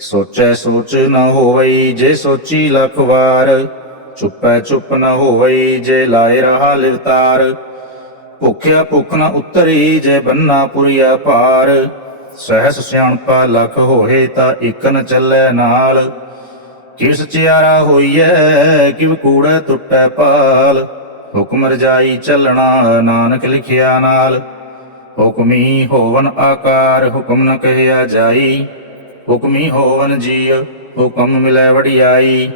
ਸੋਚੈ ਸੋਚ ਨ ਹੋਵਈ ਜੇ ਸੋਚੀ ਲਖ ਵਾਰ। ਚੁੱਪੈ ਚੁੱਪ ਨ ਹੋਵਈ ਜੇ ਲਾਇ ਰਹਾ ਲਿਵਤਾਰ। ਭੁਖਿਆ ਭੁਖ ਨ ਉਤਰੀ ਜੇ ਬੰਨਾ ਪੁਰੀਆ ਭਾਰ। ਸਹਿਸ ਸਿਆਣਪਾ ਲਖ ਹੋਏ ਤਾਂ ਇਕ ਨ ਚੱਲੈ ਨਾਲ। ਕਿਵ ਸਚਿਆਰਾ ਹੋਈਐ, ਕਿਵ ਕੂੜੈ ਟੁੱਟੈ ਪਾਲ ਹੁਕਮ ਰਜਾਈ ਚੱਲਣਾ ਨਾਨਕ ਲਿਖਿਆ ਨਾਲ। ਹੁਕਮੀ ਹੋਵਨ ਆਕਾਰ, ਹੁਕਮ ਨ ਕਹਿਆ ਜਾਈ। ਹੁਕਮੀ ਹੋਵਨ ਜੀਅ, ਹੁਕਮ ਮਿਲੈ ਵਡਿਆਈ।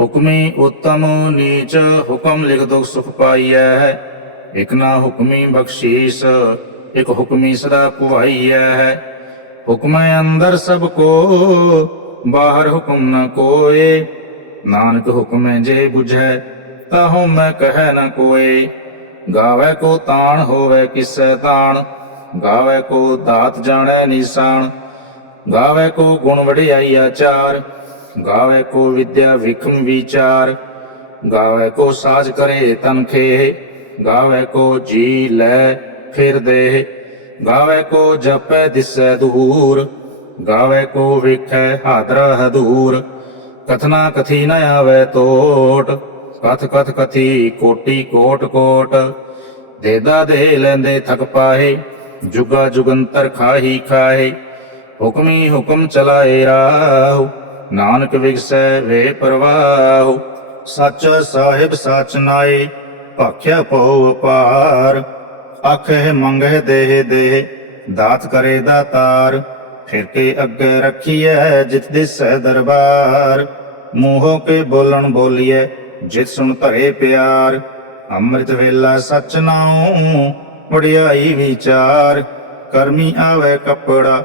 ਹੁਕਮੀ ਉਤਮ ਨੀਚ, ਹੁਕਮ ਲਿਖ ਦੁਖ ਸੁਖ ਪਾਈਐ। ਇਕ ਨਾ ਹੁਕਮੀ ਬਖਸ਼ੀਸ, ਇਕ ਹੁਕਮੀ ਸਦਾ ਪੁਆਈਐ। ਹੁਕਮੈ ਅੰਦਰ ਸਭ ਕੋ, ਬਾਹਰ ਹੁਕਮ ਨ ਕੋਏ। ਨਾਨਕ ਹੁਕਮੈ ਜੇ 부ਝੈ ਤਾਹੂ ਮੈਂ ਕਹੈ ਨ ਕੋਏ। ਗਾਵੇ ਕੋ ਤਾਣ ਹੋਵੇ ਕਿਸੈ ਤਾਣ, ਗਾਵੇ ਕੋ ਦਾਤ ਜਾਣੈ ਨਿਸ਼ਾਨ ਗਾਵੇ ਕੋ ਗੁਣ ਵਡਿਆਈ ਆਚਾਰ, ਗਾਵੇ ਕੋ ਵਿਦਿਆ ਵਿਖਮ ਵਿਚਾਰ, ਗਾਵੇ ਕੋ ਸਾਜ ਕਰੇ ਤਨਖੇ ਗਾਵੇ ਕੋ ਜੀ ਲੈ ਫਿਰ ਦੇ ਗਾਵੇ ਕੋ ਜਪੈ ਦਿਸੈ ਦੂਰ, ਗਾਵੇ ਕੋ ਵੇਖੈ ਹਾਦਰਾ ਹਦੂਰ, ਕਥਨਾ ਕਥੀ ਨ ਆਵੇ ਟੋਟ ਕਥ ਕਥ ਕਥੀ ਕੋਟੀ ਕੋਟ ਕੋਟ, ਦੇਦਾ ਦੇ ਲੈਂਦੇ ਥਕ ਪਾਏ ਜੁਗਾ ਜੁਗੰਤਰ ਖਾਹੀ ਖਾਏ ਹੁਕਮੀ ਹੁਕਮ ਚਲਾਏ ਰਾਹੁ, ਨਾਨਕ ਵਿਗਸੈ ਵੇ ਪ੍ਰਵਾਹੁ, ਸੱਚ ਸਾਹਿਬ ਸੱਚ ਨਾਏ, ਭਾਖਿਆ ਪਉ ਅਪਾਰ। ਆਖੇ ਮੰਗੇ ਦੇਹ ਦੇਹ, ਦਾਤ ਕਰੇ ਦਾਤਾਰ। ਫਿਰ ਕੇ ਅੱਗੇ ਰੱਖੀਐ ਜਿਤ ਦਿਸੈ ਦਰਬਾਰ। ਮੂੰਹੋਂ ਕੇ ਬੋਲਣ ਬੋਲੀਐ ਜਿਤ ਸੁਣ ਧਰੇ ਪਿਆਰ। ਅੰਮ੍ਰਿਤ ਵੇਲਾ ਸਚ ਨਾਉ ਵਡਿਆਈ ਵਿਚਾਰ। ਕਰਮੀ ਆਵੇ ਕੱਪੜਾ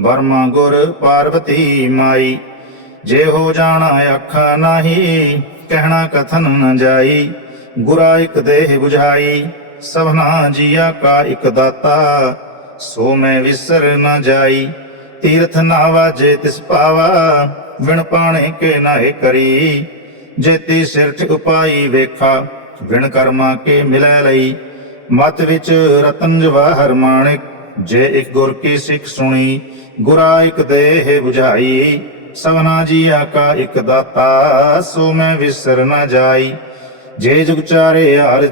ਬਰਮਾ ਗੁਰ ਪਾਰਵਤੀ ਮਾਈ। ਜੇ ਹੋ ਜਾਣਾ ਅੱਖਾਂ ਨਾਹੀ, ਕਹਿਣਾ ਕਥਨ ਨ ਜਾਈ, ਗੁਰਾ ਇਕ ਦੇਹ 부ਝਾਈ ਸਭਨਾ ਜੀਆ ਕਾ ਇਕ ਦਾਤਾ, ਸੋ ਮੈਂ ਵਿਸਰ ਨ ਜਾਈ। ਤੀਰਥ ਨਾ ਵਾਜੇ ਤਿਸ ਪਾਵਾ, ਵਿਣ ਪਾਣੇ ਕੇ ਨਾਏ ਕਰੀ। ਜੇਤੀ ਸਿਰ ਠਿਕ ਪਾਈ ਵੇਖਾ, ਵਿਣ ਕਰਮਾ ਕੇ ਮਿਲੈ ਲਈ। ਮਤ ਵਿੱਚ ਰਤਨ ਜਵਾਹਰ ਮਾਣਿਕ ਜੇ ਇੱਕ ਗੁਰ ਕੀ ਸਿੱਖ ਸੁਣੀ, ਗੁਰਾ ਇੱਕ ਦੇਹ 부ਝਾਈ ਸਭਨਾ ਜੀਆ ਕਾ ਇੱਕ ਦਾਤਾ, ਸੋ ਮੈਂ ਵਿਸਰ ਨਾ ਜਾਈ। ਜੇ ਜੁਗ ਚਾਰੇ ਹਾਰ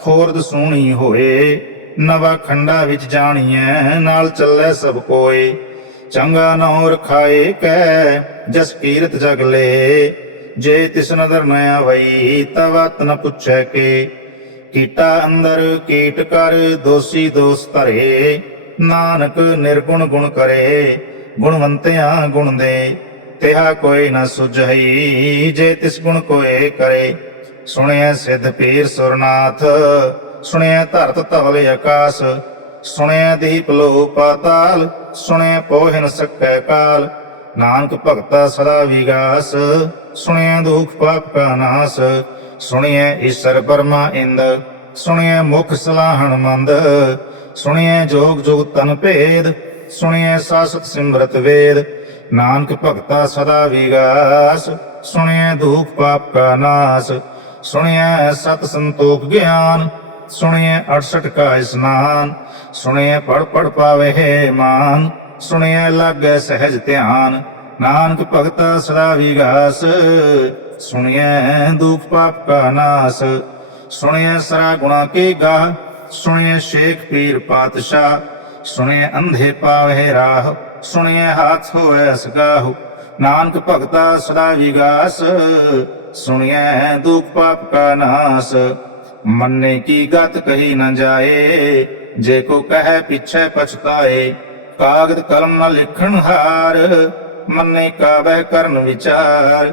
ਖੋਰਦ ਸੋਹਣੀ ਹੋਏ, ਨਵਾ ਖੰਡਾ ਵਿੱਚ ਜਾਣੀਐ, ਨਾਲ ਚੱਲੇ ਸਭ ਕੋਏ। ਚੰਗਾ ਨੌ ਰਖਾਏ ਕੈ, ਜਸ ਕੀਰਤ ਜਗ ਲੇ। ਜੇ ਤਿਸ ਨਦਰ ਨ ਆਵਈ ਤਵਤ ਨ ਪੁੱਛੈ ਕੇ। ਕੀਟਾ ਅੰਦਰ ਕੀਟ ਕਰ, ਦੋਸੀ ਦੋਸ ਧਰੇ। ਨਾਨਕ ਨਿਰਗੁਣ ਗੁਣ ਕਰੇ, ਗੁਣਵੰਤਿਆਂ ਗੁਣ ਦੇ। ਤਿਹਾ ਕੋਈ ਨ ਸੁਝਈ, ਜੇ ਤਿਸ ਗੁਣ ਕੋਏ ਕਰੇ। ਸੁਣਿਆ ਸਿੱਧ ਪੀਰ ਸੁਰਨਾਥ ਸੁਣਿਆ ਧਰਤ ਧਵਲ ਆਕਾਸ। ਸੁਣਿਆ ਦੀਪ ਲੋ ਪਾਤਾਲ ਸੁਣਿਆ ਪੋਹਿ ਨ ਸਕੈ ਕਾਲ। ਨਾਨਕ ਭਗਤਾ ਸਦਾ ਵਿਗਾਸ ਸੁਣਿਆ ਦੁਖ ਪਾਪ ਕਾ ਨਾਸ। ਸੁਣਿਐ ਈਸ਼ਰ ਪਰਮਾ ਇੰਦ, ਸੁਣਿਐ ਮੁਖ ਸਲਾਹਣ ਮੰਦ ਸੁਣਿਆ ਜੋਗ ਜੁਗ ਤਨ ਭੇਦ, ਸੁਣਿਐ ਸਾਸਤ ਸਿਮਰਤ ਵੇਦ, ਨਾਨਕ ਭਗਤਾ ਸਦਾ ਵਿਗਾਸ ਸੁਣਿਆ ਦੁਖ ਪਾਪ ਕਾ ਨਾਸ, ਸੁਣਿਐ ਸਤ ਸੰਤੋਖ ਗਿਆਨ, ਸੁਣਿਐ 68 ਕਾ ਇਸਨਾਨ ਸੁਣਿਆ ਪੜ ਪੜ ਪਾਵੇ ਹੈ ਮਾਨ ਸੁਣਿਆ ਲਾਗੈ ਸਹਿਜ ਧਿਆਨ, ਨਾਨਕ ਭਗਤਾ ਸਦਾ ਵਿਗਾਸ ਸੁਣਿਆ ਦੁਖ ਪਾਪ ਕਾ ਨਾਸ ਸੁਣਿਆ ਸਰਾ ਗੁਣਾ ਕੇ ਗਾ ਸੁਣਿਐ ਸ਼ੇਖ ਪੀਰ ਪਾਤਸ਼ਾਹ ਸੁਣਿਆ ਅੰਧੇ ਪਾਵੇ ਰਾਹ ਸੁਣਿਆ ਹਾਥ ਹੋਵੇ ਅਸਗਾਹੁ, ਨਾਨਕ ਭਗਤਾ ਸਦਾ ਵਿਗਾਸ, ਸੁਣਿਐ ਦੁਖ ਪਾਪ ਕਾ ਨਾਸ। ਮੰਨੇ ਕੀ ਗਤ ਕਹੀ ਨ ਜਾਏ, ਜੇ ਕੋ ਕਹੈ ਪਿਛੈ ਪਛਤਾਏ, ਕਾਗਦ ਕਲਮ ਨ ਲਿਖਣ ਹਾਰ, ਮੰਨੇ ਕਾਬੈ ਕਰਨ ਵਿਚਾਰ।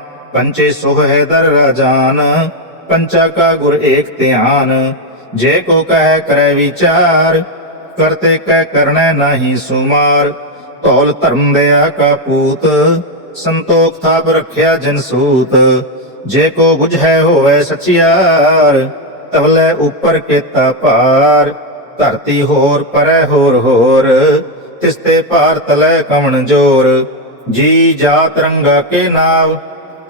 ਪੰਚੇ ਸੁਖ ਹੈ ਦਰ ਰਾਜਾਨ, ਪੰਚਾ ਕਾ ਗੁਰ ਏਕ ਧਿਆਨ। ਜੇ ਕੋ ਕਹਿ ਕਰੈ ਵਿਚਾਰ, ਕਰਤੇ ਕਹਿ ਕਰਣੈ ਨਾਹੀ ਸੁਮਾਰ। ਧੌਲ ਧਰਮ ਦਇਆ ਕਾ ਪੂਤ, ਸੰਤੋਖ ਥਾਪ ਰਖਿਆ ਜਨ ਸੂਤ। ਜੇ ਕੋ ਬੁਝੈ ਹੋਵੇ ਸਚਿਆਰ, ਤਵਲੇ ਉੱਪਰ ਕੀਤਾ ਭਾਰ। ਧਰਤੀ ਹੋਰ ਪਰੈ ਹੋਰ ਹੋਰ ਤਿਸਤੇ ਭਾਰ ਤਲੈ ਕਵਣ ਜੋਰ। ਜੀ ਜਾਤ ਰੰਗਾ ਕੇ ਨਾਵ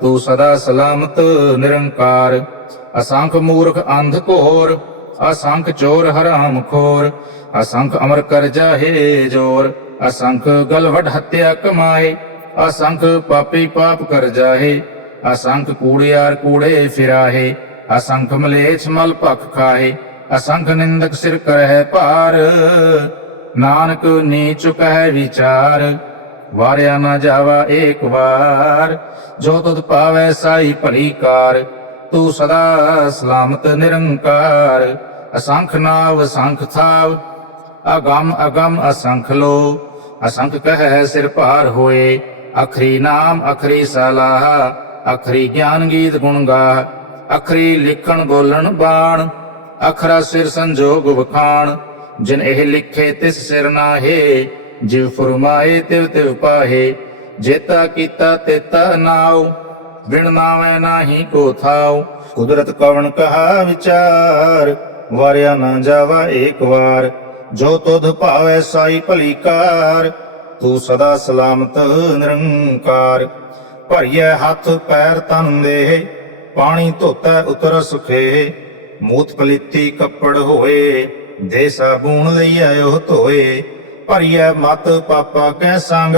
ਤੂੰ ਸਦਾ ਸਲਾਮਤ, ਨਿਰੰਕਾਰ। ਅਸੰਖ ਮੂਰਖ ਅੰਧ ਘੋਰ, ਅਸੰਖ ਚੋਰ ਹਰਾਮ ਖੋਰ। ਅਸੰਖ ਅਮਰ ਕਰ ਜਾਹੇ ਜੋਰ, ਅਸੰਖ ਗਲ ਹੱਤਿਆ ਕਮਾਏ। ਅਸੰਖ ਪਾਪੀ ਪਾਪ ਕਰ ਜਾਹੇ, ਅਸੰਖ ਕੂੜਿਆਰ ਕੂੜੇ ਫਿਰਾਹੇ। ਅਸੰਖ ਮਲੇਛ ਮਲ ਭਖ ਖਾਹੇ, ਅਸੰਖ ਨਿੰਦਕ ਸਿਰ ਕਰਹਿ ਭਾਰ। ਨਾਨਕ ਨੀਚ ਕਹਿ ਵਿਚਾਰ ਵਾਰਿਆ ਨਾ ਜਾਵਾ ਏਕ ਵਾਰ। ਜੋ ਤੁਧ ਪਾਵੈ ਸਾਈ ਭਲੀ ਕਾਰ, ਤੂੰ ਸਦਾ ਸਲਾਮਤ ਨਿਰੰਕਾਰ। ਅਸੰਖ ਨਾਵ, ਅਸੰਖ ਥਾਵ, ਅਗੰਮ ਅਗੰਮ ਅਸੰਖ ਲੋ। ਅਸੰਖ ਕਹਿ ਸਿਰ ਭਾਰ ਹੋਏ, ਅਖਰੀ ਨਾਮ, ਅਖਰੀ ਸਲਾਹ ਅਖਰੀ ਗਿਆਨ ਗੀਤ ਗੁਣ ਗਾ, ਅਖਰੀ ਲਿਖਣ ਬੋਲਣ ਬਾਣ। ਅਖਰਾ ਸਿਰ ਸੰਜੋਗ ਵਖਾਣ, ਜਿਨ ਇਹ ਲਿਖੇ ਤਿਸ ਸਿਰ ਨਾਹੇ। ਜਿਵ ਫਰਮਾਏ ਤਿਵ ਤਿਵ ਪਾਹੇ, ਜੇਤਾ ਕੀਤਾ ਤੇਤਾ ਨਾਉ, ਬਿਨ ਨਾਵੇਂ ਨਾਹੀ ਕੋ ਥਾਉ। ਕੁਦਰਤ ਕਵਣ ਕਹਾ ਵਿਚਾਰ, ਵਾਰਿਆ ਨਾ ਜਾਵਾ ਏਕ ਵਾਰ। ਜੋ ਤੁਧ ਭਾਵੈ ਸਾਈ ਭਲੀ ਕਾਰ, ਤੂੰ ਸਦਾ ਸਲਾਮਤ ਨਿਰੰਕਾਰ। ਭਰੀਐ ਹੱਥ ਪੈਰ ਤਨ ਦੇ ਪਾਣੀ ਧੋਤਾ ਉਤਰ ਸੁਖੇ ਮੂਤ ਪਲੀਤੀ ਕੱਪੜ ਹੋਏ ਦੇ ਸਾਬੂਣ ਲਈ ਆਇਓ ਧੋਏ। ਭਰੀਐ ਮਤ ਪਾਪਾ ਕੈ ਸੰਗ,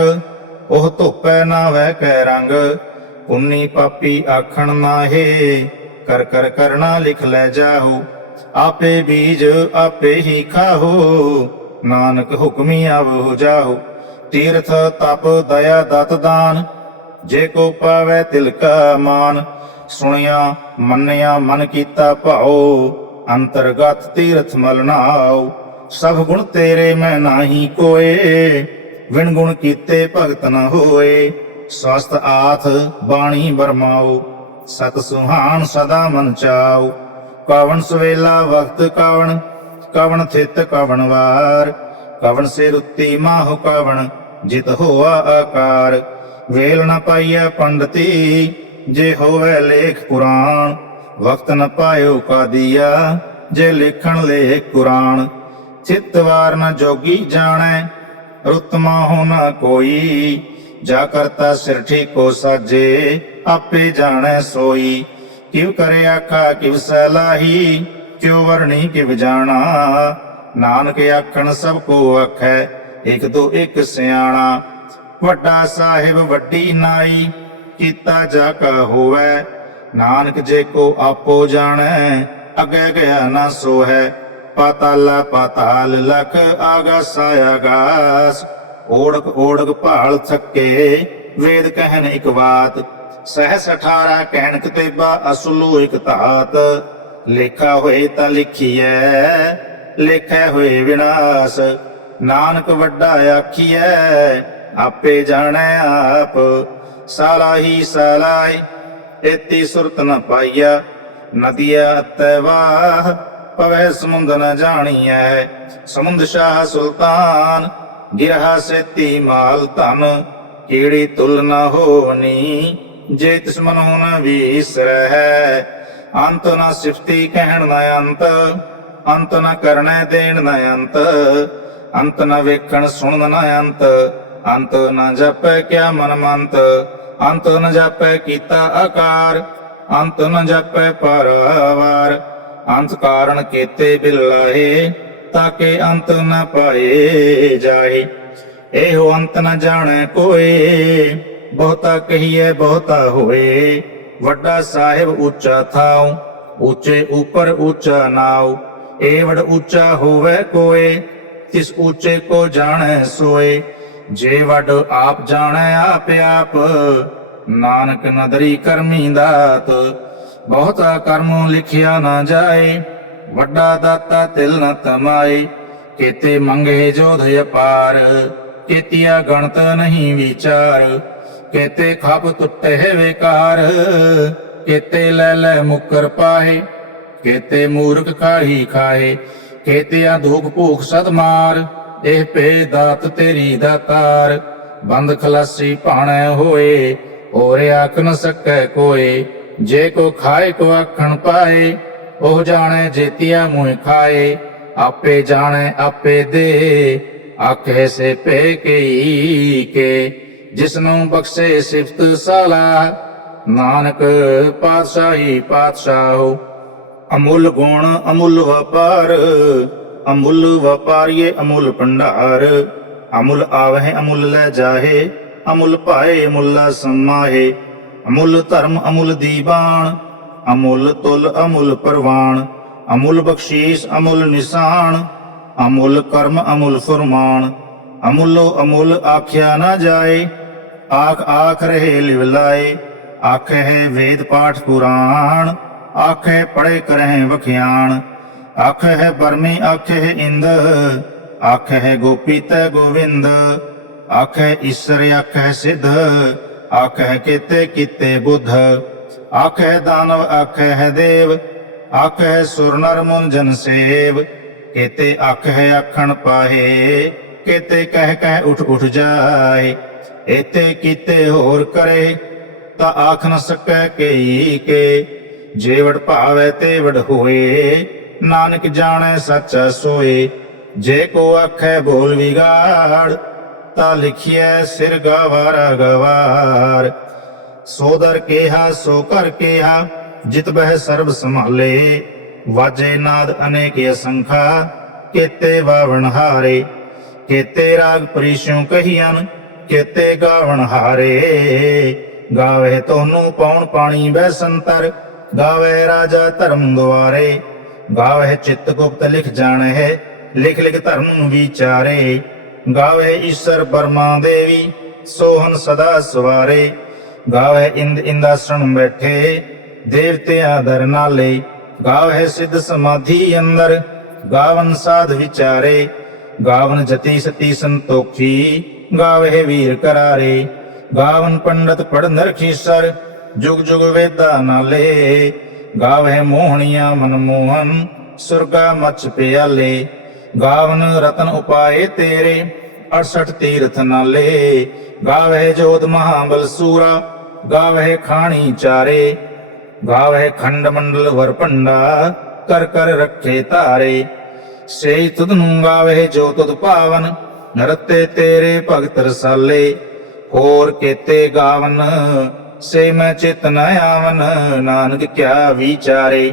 ਉਹ ਧੋਪੈ ਨਾ ਵਹਿ ਕੈ ਰੰਗ। ਪੁੰਨੀ ਪਾਪੀ ਆਖਣ ਨਾਹੇ, ਕਰ ਕਰ ਕਰਨਾ ਲਿਖ ਲੈ ਜਾਹੋ। ਆਪੇ ਬੀਜ ਆਪੇ ਹੀ ਖਾਹੋ, ਨਾਨਕ ਹੁਕਮੀ ਆਵੋ ਜਾਹੋ। ਤੀਰਥ ਤਪ ਦਇਆ ਦਤ ਦਾਨ, ਜੇ ਕੋ ਪਾਵੈ ਤਿਲ ਕਾ ਮਾਨ। ਸੁਣਿਆ, ਮੰਨਿਆ, ਮਨ ਕੀਤਾ ਭਾਉ, ਅੰਤਰਗਤ ਤੀਰਥ ਮਲ ਨਾਉ। ਸਭ ਗੁਣ ਤੇਰੇ ਮੈਂ ਨਾਹੀ ਕੋਏ। ਵਿਣ ਗੁਣ ਕੀਤੇ ਭਗਤ ਨ ਹੋਏ। ਸਵਸਤ ਆਥ ਬਾਣੀ ਬਰਮਾਓ ਸਤ ਸੁਹਾਨ ਸਦਾ ਮਨ ਚਾਉ ਕਵਣ ਸਵੇਲਾ ਵਕਤ ਕਵਣ ਕਵਣ ਥਿਤ ਕਵਣ ਵਾਰ। ਕਵਣ ਸੇ ਰੁੱਤੀ ਮਾਹੁ ਕਵਣ, ਜਿਤ ਹੋਆ ਆਕਾਰ। ਵੇਲ ਨ ਪਾਈਐ ਪੰਡਤੀ, ਜੇ ਹੋਵੇ ਲੇਖ ਪੁਰਾਣ। ਵਕਤ ਨ ਪਾਇਓ ਕਾਦੀਆ, ਜੇ ਲਿਖਣ ਲੇਖ ਕੁਰਾਨ। ਚਿਤਵਾਰ ਨ ਜੋਗੀ ਜਾਣੈ ਰੁਤਮਾ ਹੋ ਨ ਕੋਈ। ਜਾ ਕਰਤਾ ਸਿਰ ਠੀਕੋ ਸਾਜੇ, ਆਪੇ ਜਾਣੈ ਸੋਈ। ਕਿਵ ਕਰੇ ਆਖਾ, ਕਿਵ ਸਲਾਹੀ ਕਿਉ ਵਰਣੀ ਕਿਵ ਜਾਣਾ। ਨਾਨਕ ਆਖਣ, ਸਭ ਕੋ ਆਖੈ, ਇਕ ਦੋ ਇਕ ਸਿਆਣਾ। ਵੱਡਾ ਸਾਹਿਬ, ਵੱਡੀ ਨਾਈ, ਕੀਤਾ ਜਾ ਕਾ ਹੋਵੈ। ਨਾਨਕ ਜੇ ਕੋ ਆਪੋ ਜਾਣੈ ਅਗੇ ਗਿਆ ਨਾ ਸੋਹੈ। ਪਾਤਾਲਾ, ਪਾਤਾਲ ਲਖ ਆਗਾਸ ਆਗਾਸ। ਓੜਕ ਓੜਕ ਭਾਲ ਥੱਕੇ, ਵੇਦ ਕਹਿਨ ਇਕ ਬਾਤ, ਸਹਸ 18 ਕਹਿਣ ਕਤੇਬਾ, ਅਸਲੂ ਇਕ ਧਾਤ। ਲੇਖਾ ਹੋਏ ਤਾਂ ਲਿਖੀਐ, ਲੇਖੈ ਹੋਏ ਵਿਨਾਸ਼। ਨਾਨਕ ਵੱਡਾ ਆਖੀਐ, ਆਪੇ ਜਾਣੈ ਆਪ। ਸਾਲਾਹੀ ਸਾਲਾਈ ਏਤੀ ਸੁਰਤ ਨ ਪਾਈਆ ਨਦੀਆ ਅਤੈ ਵਾਹ। ਪਵੈ ਸਮੁੰਦ ਨ ਜਾਣੀਐ। ਸਮੁੰਦ ਸ਼ਾਹ ਸੁਲਤਾਨ, ਗਿਰਹਾ ਸੇਤੀ ਮਾਲ ਧਨ। ਕੀੜੀ ਤੁਲ ਨ ਹੋਵਨੀ ਜੇ ਤਿਸ ਮਨੁ ਨ ਵੀਸਰਹਿ ਅੰਤ ਨ ਸਿਫਤੀ ਕਹਿਣ ਨ ਅੰਤ ਅੰਤ ਨ ਕਰਣੈ ਦੇਣ ਨ ਅੰਤ। ਅੰਤ ਨ ਵੇਖਣ ਸੁਣਨ ਨ ਅੰਤ ਅੰਤ ਨ ਜਪੈ ਕਿਆ ਮਨ ਮੰਤ ਅੰਤ ਨ ਜਪੈ ਕੀਤਾ ਆਕਾਰ, ਅੰਤ ਨ ਜਪੈ ਪਰਵਾਰ ਅੰਤ ਕਾਰਣ ਕੀਤੇ ਬਿਲਾਏ ਤਾਕੇ ਅੰਤ ਨ ਪਾਏ ਜਾਏ ਇਹੋ ਅੰਤ ਨ ਜਾਣੈ ਕੋਏ, ਬਹੁਤਾ ਕਹੀਏ ਬਹੁਤਾ ਹੋਏ। ਵੱਡਾ ਸਾਹਿਬ ਉੱਚਾ ਥਾਉ, ਉੱਚੇ ਉੱਪਰ ਉੱਚਾ ਨਾਉ। ਏ ਵਡ ਉੱਚਾ ਹੋਵੇ ਕੋਏ, ਤਿਸ ਉੱਚੇ ਕੋ ਜਾਣੈ ਸੋਏ। ਜੇ ਵਡ ਆਪ ਜਾਣੈ ਆਪ ਆਪ, ਨਾਨਕ ਨਦਰੀ ਕਰਮੀ ਦਾਤ ਬਹੁਤਾ ਕਰਮੋਂ ਲਿਖਿਆ ਨਾ ਜਾਏ, ਵੱਡਾ ਦਾਤਾ ਤਿਲ ਨ ਤਮਾਏ ਕੀਤੇ ਮੰਗੇ ਜੋਧ ਅਪਾਰ ਕੀਤੀਆ ਗਣਤ ਨਹੀਂ ਵਿਚਾਰ। ਕੀਤੇ ਖਬ ਟੁੱਟੇ ਵਿਕਾਰ, ਕੀਤੇ ਲੈ ਲੈ ਮੁਕਰ ਪਾਏ ਕੀਤੇ ਮੂਰਖ ਕਾਹੀ ਖਾਏ ਕੀਤਿਆ ਦੁਖ ਭੂਖ ਸਦ ਮਾਰ। ਇਹ ਪੇ ਦਾਤ ਤੇਰੀ ਦਾਤਾਰ ਬੰਦ ਖਲਾਸੀ ਭਾਣੇ ਹੋਏ, ਹੋਰ ਆਖ ਨ ਸਕੈ ਕੋਏ। ਜੇ ਕੋ ਖਾਏ ਕੋ ਆਖਣ ਪਾਏ, ਉਹ ਜਾਣੈ ਜੇਤੀਆ ਮੂੰਹ ਖਾਏ। ਆਪੇ ਜਾਣੈ, ਆਪੇ ਦੇ, ਆਖੇ ਸੇ ਪੇ ਕਈ ਕੇ ਜਿਸਨੂੰ ਬਖਸ਼ੇ ਸਿਫਤ ਸਾਲਾ, ਨਾਨਕ ਪਾਤਸ਼ਾਹੀ ਪਾਤਸ਼ਾਹੋ। ਅਮੁੱਲ ਗੁਣ, ਅਮੁੱਲ ਵਪਾਰ, ਅਮੁੱਲ ਵਪਾਰੀਏ ਅਮੁੱਲ ਭੰਡਾਰ। ਅਮੁੱਲ ਆਵਹਿ, ਅਮੁੱਲ ਲੈ ਜਾਹੇ, ਅਮੁੱਲ ਭਾਏ ਮੁੱਲਾ ਸਮਾਹੇ। ਅਮੁੱਲ ਧਰਮ ਅਮੁੱਲ ਦੀਵਾਨ, ਅਮੁੱਲ ਤੁਲ ਅਮੁੱਲ ਪਰਵਾਨ, ਅਮੁੱਲ ਬਖਸ਼ੀਸ਼ ਅਮੁੱਲ ਨਿਸ਼ਾਨ, ਅਮੁੱਲ ਕਰਮ ਅਮੁੱਲ ਫਰਮਾਨ, ਅਮੁੱਲੋ ਅਮੁੱਲ ਆਖਿਆ ਨਾ ਜਾਏ, ਆਖ ਆਖ ਰਹੇ ਲਿਵਲਾਏ ਆਖੇ ਹੈ ਵੇਦ ਪਾਠ ਕੁਰਾਨ ਆਖੇ ਪੜੇ ਕਰਹਿ ਵਖਿਆਣ, ਆਖੇ ਹੈ ਬਰਮੀ ਆਖੇ ਹੈ ਇੰਦ, ਆਖੇ ਹੈ ਗੋਪੀ ਤੈ ਗੋਵਿੰਦ, ਆਖੇ ਈਸ਼ਰ ਆਖੇ ਸਿਧ ਆਖੇ ਕੀਤੇ ਕੀਤੇ ਬੁੱਧ ਆਖੇ ਦਾਨਵ ਆਖੇ ਹੈ ਦੇਵ ਆਖੇ ਸੁਰ ਨਰ ਮੁਨ ਜਨ ਸੇਵ, ਕੀਤੇ ਆਖੇ ਆਖਣ ਪਾਹੇ, ਕੀਤੇ ਕਹਿ ਕਹਿ ਉਠ ਉਠ ਜਾਏ ਇਤੇ ਕੀਤੇ ਹੋਰ ਕਰੇ, ਤਾਂ ਆਖ ਨ ਸਕੈ ਕਈ ਕੇ, ਜੇਵੜ ਵਡ ਭਾਵੈ ਤੇ ਵਡ ਹੋਏ, ਨਾਨਕ ਜਾਣੈ ਸੱਚਾ ਸੋਏ, ਜੇ ਕੋ ਆਖੈ ਬੋਲ ਵਿਗਾੜ ਤਾਂ ਲਿਖਿਐ, ਸਿਰ ਗਵਾਰਾ, ਗਵਾਰ। ਸੋਦਰ ਕੇਹਾ, ਸੋ ਕਰ ਕੇਹਾ, ਜਿਤ ਬਹਿ ਸਰਬ ਸੰਭਾਲੇ। ਵਾਜੇ ਨਾਦ ਅਨੇਕ ਅਸੰਖਾ, ਕੇਤੇ ਵਾਵਣ ਹਾਰੇ। ਕੇਤੇ ਰਾਗ ਪਰਿਸ਼ੂ ਕਹੀਆਂ ਕੇਤੇ ਗਾਵਣ ਹਾਰੇ। ਗਾਵੇ ਤੋਨੂੰ ਪੌਣ ਪਾਣੀ ਬੈ ਸੰਤਰ, ਗਾਵੇ ਰਾਜਾ ਧਰਮ ਦੁਆਰੇ। ਗਾਵੇ ਚਿੱਤ ਗੁਪਤ ਲਿਖ ਜਾਣ ਹੈ ਲਿਖ ਲਿਖ ਧਰਮ ਨੂੰ ਵਿਚਾਰੇ। ਗਾਵੇ ਈਸ਼ਰ ਬਰਮਾ ਦੇਵੀ ਸੋਹਨ ਸਦਾ ਸਵਾਰੇ। ਗਾਵੇ ਇੰਦ ਇੰਦਾਸਣ ਬੈਠੇ, ਦੇਵਤਿਆਂ ਦਰ ਨਾਲੇ। ਗਾਵੇ ਸਿੱਧ ਸਮਾਧੀ ਅੰਦਰ, ਗਾਵਨ ਸਾਧ ਵਿਚਾਰੇ। ਗਾਵਨ ਜਤੀ ਸਤੀ ਸੰਤੋਖੀ, ਗਾਵੇ ਵੀਰ ਕਰਾਰੇ। ਗਾਵਨ ਪੰਡਤ ਪੜ ਨਰਖੀਸਰ ਜੁਗ ਜੁਗ ਵੇਦਾ ਨਾਲੇ। ਗਾਵੇ ਮੋਹਣੀਆਂ ਮਨਮੋਹਨ ਸੁਰਗਾ ਮਚ ਪਿਆਲੇ। ਗਾਵਨ ਰਤਨ ਉਪਾਏ ਤੇਰੇ 68 ਤੀਰਥ ਨਾਲੇ। ਗਾਵੇ ਜੋਤ ਮਹਾਬਲ ਸੂਰਾ ਗਾਵੇ ਖਾਣੀ ਚਾਰੇ। ਗਾਵਹਿ ਖੰਡ ਮੰਡਲ ਵਰ ਭੰਡਾ, ਕਰ ਕਰ ਰੱਖੇ ਧਾਰੇ। ਸੇ ਤੁਧ ਨੂੰ ਗਾਵੇ ਜੋ ਤੁਧ ਭਾਵਨ ਨਰਤੇ ਤੇਰੇ ਭਗਤ ਰਸਾਲੇ। ਹੋਰ ਕੇਤੇ ਗਾਵਨ, ਸੇ ਮੈਂ ਚਿਤ ਨ ਆਵਨ, ਨਾਨਕ ਕਿਆ ਵਿਚਾਰੇ।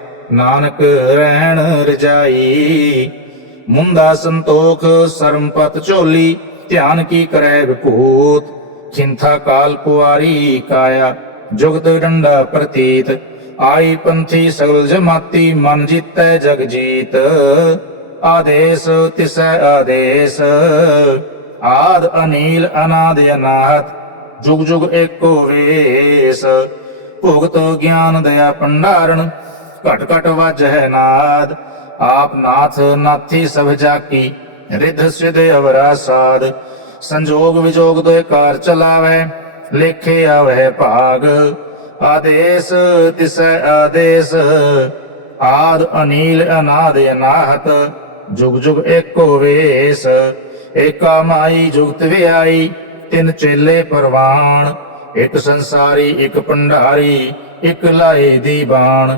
ਨਾਨਕ ਰਹਿਣ ਰਜਾਈ ਮੁੰਦਾ ਸੰਤੋਖ, ਸਰਮਪਤ ਝੋਲੀ, ਧਿਆਨ ਕੀ ਕਰੈ ਵਿਭੂਤ? ਚਿੰਤਾ ਕਾਲ ਕੁਆਰੀ ਕਾਇਆ, ਜੁਗਤ ਡੰਡਾ ਪ੍ਰਤੀਤ। ਆਈ ਪੰਥੀ ਸਗਲ ਜਮਾਤੀ, ਮਨ ਜੀਤੈ ਜਗ ਜੀਤ। ਆਦੇਸ ਤਿਸੈ ਆਦੇਸ, ਆਦ ਅਨੀਲ ਅਨਾਦ ਅਨਾਹਤ, ਜੁਗ ਜੁਗ ਏਕੋ ਵੇਸ। ਭੁਗਤ ਗਿਆਨ ਦਇਆ ਭੰਡਾਰਨ ਘਟ ਘਟ ਵਜਹਿ ਨਾਦ। ਆਪ ਨਾਥ ਨਾਥੀ ਸਭ ਜਾਕੀ, ਰਿਧ ਸਿਧ ਅਵਰਾ ਸਾਧ ਸੰਜੋਗ ਵਿਜੋਗ ਦੋਇ ਕਾਰ ਚਲਾਵੇ ਲੇਖੇ ਆਵਹਿ ਭਾਗ। ਆਦੇਸ ਤਿਸੈ ਆਦੇਸ, ਆਦ ਅਨੀਲ ਅਨਾਦ ਅਨਾਹਤ। ਜੁਗ ਜੁਗ ਏਕੋ ਵੇਸ, ਏਕਾ ਮਾਈ ਜੁਗਤ ਵਿਆਈ, ਤਿੰਨ ਚੇਲੇ ਪਰਵਾਨ ਇੱਕ ਸੰਸਾਰੀ, ਇੱਕ ਭੰਡਾਰੀ ਇੱਕ ਲਾਏ ਦੀ ਬਾਣ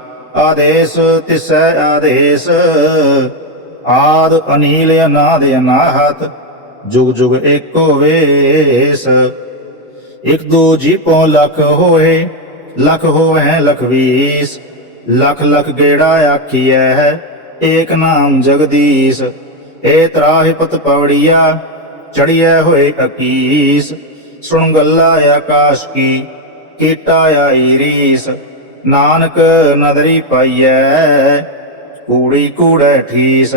ਆਦੇਸ ਤਿਸੈ ਆਦੇਸ। ਆਦ ਅਨੀਲ ਅਨਾਦ ਅਨਾਹਤ, ਜੁਗ ਜੁਗ ਏਕੋ ਵੇਸ। ਇਕ ਦੋ ਜੀ ਲਖ ਹੋਏ, ਲਖ ਹੋਵੇ ਲਖ ਵੀਸ। ਲਖ ਲਖ ਗੇੜਾ ਆਖੀਐ, ਏਕ ਨਾਮ ਜਗਦੀਸ਼। ਏ ਤਰਾਹਿ ਪਤ ਪਵੜੀਆ, ਚੜੀਐ ਹੋਏ ਅਕੀਸ। ਸੁਣ ਗੱਲਾ ਆਕਾਸ਼ ਕੀ, ਕੀਟਾ ਆਈ ਰੀਸ। ਨਾਨਕ ਨਦਰੀ ਪਾਈਐ। ਕੂੜੀ ਕੂੜੈ ਠੀਸ,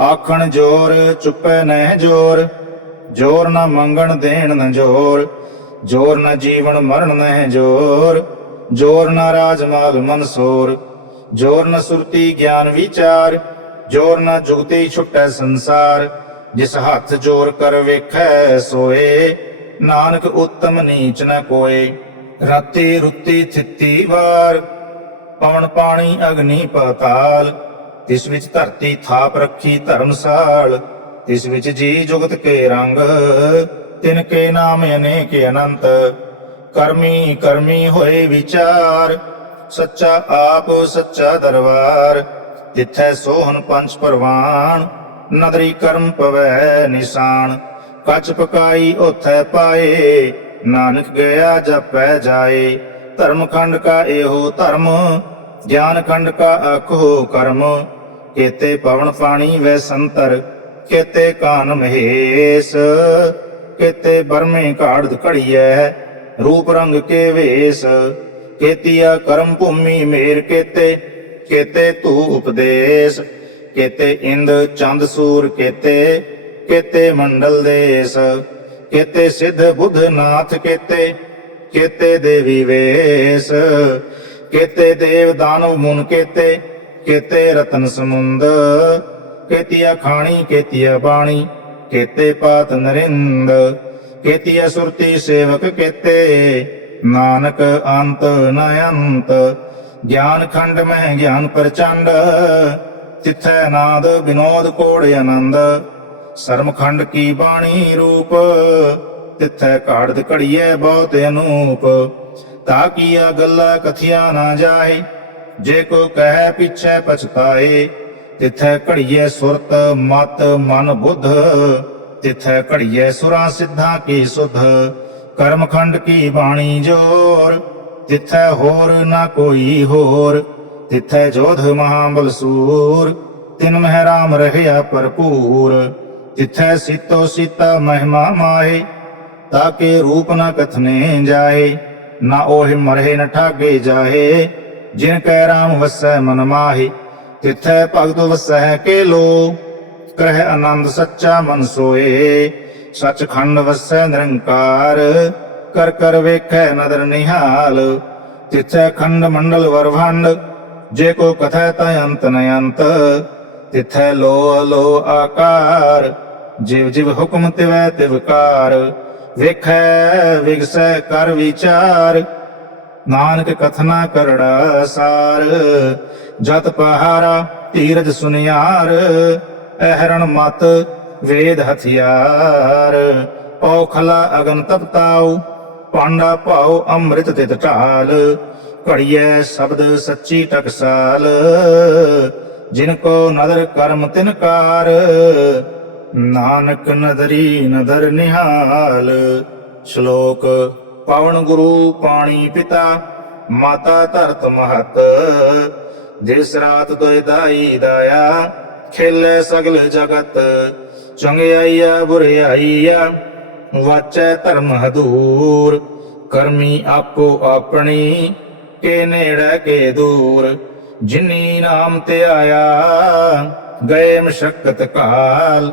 ਆਖਣ ਜੋਰ ਚੁੱਪੈ ਨਹਿ ਜੋਰ। ਜੋਰ ਨਾ ਮੰਗਣ ਦੇਣ ਨ ਜੋਰ ਜੋਰ ਨ ਜੀਵਨ ਮਰਨ ਨਹਿ ਜੋਰ। ਜੋਰ ਨ ਰਾਜਮਾਲ ਮਨਸੂਰ, ਜੋਰ ਨ ਸੁਰਤੀ ਗਿਆਨ ਵਿਚਾਰ। ਜੋਰ ਨਾ ਜੁਗਤੀ ਛੁਟੈ ਸੰਸਾਰ, ਜਿਸ ਹੱਥ ਜੋਰ ਕਰ ਵੇਖੈ ਸੋਏ। ਨਾਨਕ ਉਤਮ ਨੀਚ ਨ ਕੋਏ। ਰਾਤੀ ਰੁੱਤੀ ਥਿੱਤੀ ਵਾਰ, ਪਵਨ ਪਾਣੀ ਅਗਨੀ ਪਾਤਾਲ, ਤਿਸ ਵਿੱਚ ਧਰਤੀ ਥਾਪ ਰੱਖੀ ਧਰਮਸਾਲ, ਤਿਸ ਵਿੱਚ ਜੀ ਜੁਗਤ ਕੇ ਰੰਗ, ਤਿਨ ਕੇ ਨਾਮ ਅਨੇਕ ਅਨੰਤ, ਕਰਮੀ ਕਰਮੀ ਹੋਏ ਵਿਚਾਰ, ਸੱਚਾ ਆਪ ਸੱਚਾ ਦਰਬਾਰ ਤਿੱਥੈ ਸੋਹਣ ਪੰਚ ਪਰਵਾਨ ਨਦਰੀ ਕਰਮ ਪਵੈ ਨਿਸ਼ਾਨ, ਕੱਚ ਪਕਾਈ ਉਥੈ ਪਾਏ ਨਾਨਕ ਗਿਆ ਜਪੈ ਜਾਏ, ਧਰਮ ਖੰਡ ਕਾ ਇਹੋ ਧਰਮ, ਗਿਆਨ ਖੰਡ ਕਾ ਆਖੋ ਕਰਮ, ਕੇਤੇ ਪਵਨ ਪਾਣੀ ਵੈ ਸੰਤਰ, ਕੇਤੇ ਕਾਨ ਮਹੇਸ਼, ਕੇਤੇ ਬਰਮੇ ਘਾੜ ਘੜੀਐ, ਰੂਪ ਰੰਗ ਕੇ ਵੇਸ, ਕੇਤੀਆ ਕਰਮ ਭੂਮੀ ਮੇਰ ਕੇਤੇ ਕੇਤੇ ਤੂ ਉਪਦੇਸ਼, ਕੇਤੇ ਇੰਦ ਚੰਦ ਸੂਰ ਕੇਤੇ ਕੇਤੇ ਮੰਡਲ ਦੇਸ। ਕੇਤੇ ਸਿੱਧ ਬੁੱਧ ਨਾਥ ਕੇਤੇ ਕੇਤੇ ਦੇਵੀ ਵੇਸ, ਕੇਤੇ ਦੇਵ ਦਾਨਵ ਮੁਨ ਕੇਤੇ ਕੇਤੇ ਰਤਨ ਸਮੁੰਦ, ਕੇਤੀਆ ਖਾਣੀ, ਕੇਤੀਆ ਬਾਣੀ, ਕੇਤੇ ਪਾਤ ਨਰਿੰਦ, ਕੇਤੀਆ ਸੁਰਤੀ ਸੇਵਕ ਕੇਤੇ, ਨਾਨਕ ਅੰਤ ਨ ਅੰਤ, ਗਿਆਨ ਖੰਡ ਮਹਿ ਗਿਆਨ ਪ੍ਰਚੰਡ, ਤਿਥੈ ਨਾਦ ਬਿਨੋਦ ਕੋੜ ਆਨੰਦ। ਸਰਮਖੰਡ ਕੀ ਬਾਣੀ ਰੂਪ? ਤਿਥੈ ਘਾੜਦ ਘੜੀਐ ਬਹੁਤ ਅਨੂਪ। ਤਾ ਕੀਆ ਗੱਲਾਂ ਕਥਿਆ ਨਾ ਜਾਏ ਜੇ ਕੋ ਕਹੈ ਪਿਛੈ ਪਛਤਾਏ? ਤਿਥੈ ਘੜੀਐ ਸੁਰਤ ਮਤ ਮਨ ਬੁੱਧ। ਤਿਥੈ ਘੜੀਐ ਸੁਰਾਂ ਸਿੱਧਾਂ ਕੀ ਸੁਧ? ਕਰਮਖੰਡ ਕੀ ਬਾਣੀ ਜੋਰ? ਤਿਥੈ ਹੋਰ ਨਾ ਕੋਈ ਹੋਰ? ਤਿਥੈ ਜੋਧ ਮਹਾਬਲ ਸੂਰ? ਤਿਨ ਮਹਿ ਰਾਮ ਰਹਿਆ ਭਰਪੂਰ? ਜਿਥੈ ਸੀਤੋ ਸੀਤਾ ਮਹਿਮਾ ਮਾਹੇ, ਤਾਕੇ ਰੂਪ ਨ ਕਥਨੇ ਜਾਏ ਨਾ ਉਹ ਮਰਹਿ ਨ ਠਾਗੇ ਜਾਏ ਜਿਨ ਕੈ ਰਾਮ ਵਸੈ ਮਨ ਮਾਹੀ ਤਿਥੈ ਭਗਤ ਵਸੈ ਕੇ ਲੋ ਕਰਹਿ ਆਨੰਦ ਸੱਚਾ ਮਨ ਸੋਏ, ਸਚਖੰਡ ਵਸੈ ਨਿਰੰਕਾਰ, ਕਰ ਕਰ ਵੇਖੈ ਨਦਰ ਨਿਹਾਲ ਤਿਥੈ ਖੰਡ ਮੰਡਲ ਵਰਭੰਡ ਜੇ ਕੋ ਕਥੈ ਤੈ ਅੰਤ ਨ ਅੰਤ ਤਿਥੈ ਲੋ ਲੋ ਆਕਾਰ ਜਿਵ ਜਿਵ ਹੁਕਮ ਤਿਵੈ ਤਿਵਕਾਰ ਵੇਖੈ ਵਿਗਸੈ ਕਰ ਵਿਚਾਰ। ਨਾਨਕ ਕਥਨਾ ਕਰੜਾ ਸਾਰ, ਜਤ ਪਹਾਰਾ ਧੀਰਜ ਸੁਨਿਆਰ, ਅਹਰਣ ਮਤ ਵੇਦ ਹਥਿਆਰ। ਔਖਲਾ ਅਗਨ ਤਪਤਾਉ ਪਾਂਡਾ ਭਾਉ ਅੰਮ੍ਰਿਤ ਤਿਤ ਢਾਲ। ਘੜੀਐ ਸ਼ਬਦ ਸੱਚੀ ਟਕਸਾਲ, ਜਿਨ ਕੋ ਨਦਰ ਕਰਮ ਤਿਨ ਕਾਰ। ਨਾਨਕ ਨਦਰੀ ਨਦਰ ਨਿਹਾਲ, ਸ਼ਲੋਕ ਪਵਨ ਗੁਰੂ ਪਾਣੀ ਪਿਤਾ, ਮਾਤਾ ਧਰਤ ਮਹਤ। ਜਿਸ ਰਾਤ ਦੋਇ ਦਾਈ ਦਾਇਆ, ਖੇਲੇ ਸਗਲ ਜਗਤ ਚੰਗਿਆਈਆ ਬੁਰਿਆਈਆ ਵਾਚੈ ਧਰਮ ਹਦੂਰ, ਕਰਮੀ ਆਪੋ ਆਪਣੀ, ਕੇ ਨੇੜੇ ਕੇ ਦੂਰ। ਜਿਨੀ ਨਾਮ ਤੇ ਆਇਆ, ਗਏ ਮਸ਼ਕਤ ਕਾਲ।